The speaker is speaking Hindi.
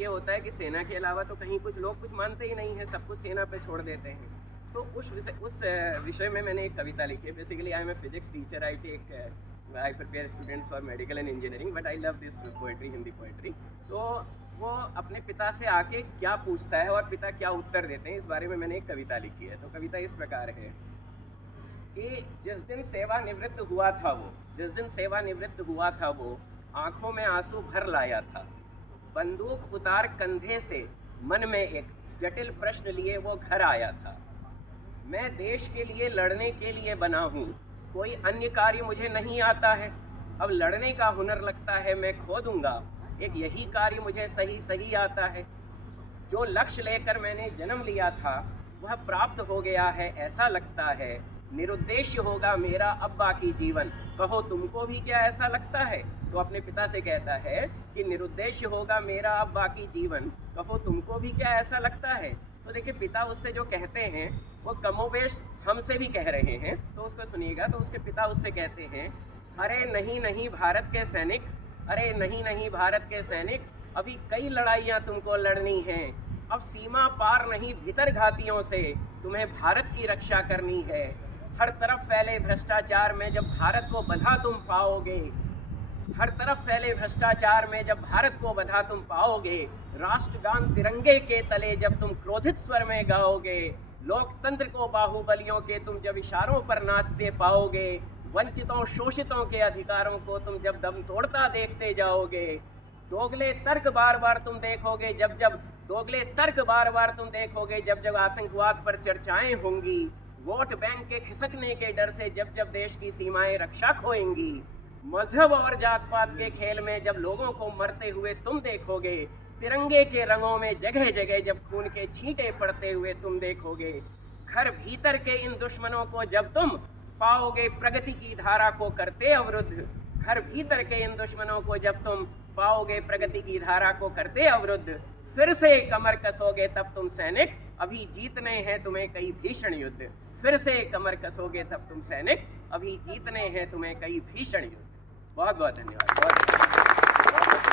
ये होता है कि सेना के अलावा तो कहीं कुछ लोग कुछ मानते ही नहीं हैं, सब कुछ सेना पे छोड़ देते हैं। तो उस विषय में मैंने एक कविता लिखी है। Basically I am a physics teacher, I prepare students for medical and engineering, but I love this poetry, Hindi poetry. तो वो अपने पिता से आके क्या पूछता है और पिता क्या उत्तर देते हैं, इस बारे में मैंने एक कविता लिखी है। तो कविता इस प्रकार है कि जिस दिन सेवानिवृत्त हुआ था वो आंखों में आंसू भर लाया था। बंदूक उतार कंधे से मन में एक जटिल प्रश्न लिए वो घर आया था। मैं देश के लिए लड़ने के लिए बना हूँ, कोई अन्य कार्य मुझे नहीं आता है। अब लड़ने का हुनर लगता है मैं खो दूंगा, एक यही कार्य मुझे सही आता है। जो लक्ष्य लेकर मैंने जन्म लिया था वह प्राप्त हो गया है ऐसा लगता है। निरुद्देश्य होगा मेरा अब बाकी जीवन, कहो तुमको भी क्या ऐसा लगता है। तो अपने पिता से कहता है कि निरुद्देश्य होगा मेरा अब बाकी जीवन, कहो तुमको भी क्या ऐसा लगता है। तो देखिए, पिता उससे जो कहते हैं वो कमोवेश हमसे भी कह रहे हैं। तो उसको सुनिएगा। तो उसके पिता उससे कहते हैं, अरे नहीं भारत के सैनिक, अरे नहीं भारत के सैनिक, अभी कई लड़ाइयाँ तुमको लड़नी हैं। अब सीमा पार नहीं भीतर घातियों से तुम्हें भारत की रक्षा करनी है। हर तरफ फैले भ्रष्टाचार में जब भारत को बंधा तुम पाओगे, हर तरफ फैले भ्रष्टाचार में जब भारत को बंधा तुम पाओगे, राष्ट्रगान तिरंगे के तले जब तुम क्रोधित स्वर में गाओगे, लोकतंत्र को बाहुबलियों के तुम जब इशारों पर नाचते पाओगे, वंचितों शोषितों के अधिकारों को तुम जब दम तोड़ता देखते जाओगे, दोगले तर्क बार बार तुम देखोगे जब जब आतंकवाद पर चर्चाएं होंगी, वोट बैंक के खिसकने के डर से जब जब देश की सीमाएं रक्षा खोएंगी, मजहब और जात पात के खेल में जब लोगों को मरते हुए तुम देखोगे, तिरंगे के रंगों में जगह जगह जब खून के छींटे पड़ते हुए तुम देखोगे, घर भीतर के इन दुश्मनों को जब तुम पाओगे प्रगति की धारा को करते अवरुद्ध, घर भीतर के इन दुश्मनों को जब तुम पाओगे प्रगति की धारा को करते अवरुद्ध, फिर से कमर कसोगे तब तुम सैनिक, अभी जीतने हैं तुम्हें कई भीषण युद्ध। फिर से कमर कसोगे तब तुम सैनिक, अभी जीतने हैं तुम्हें कई भीषण युद्ध। बहुत बहुत धन्यवाद।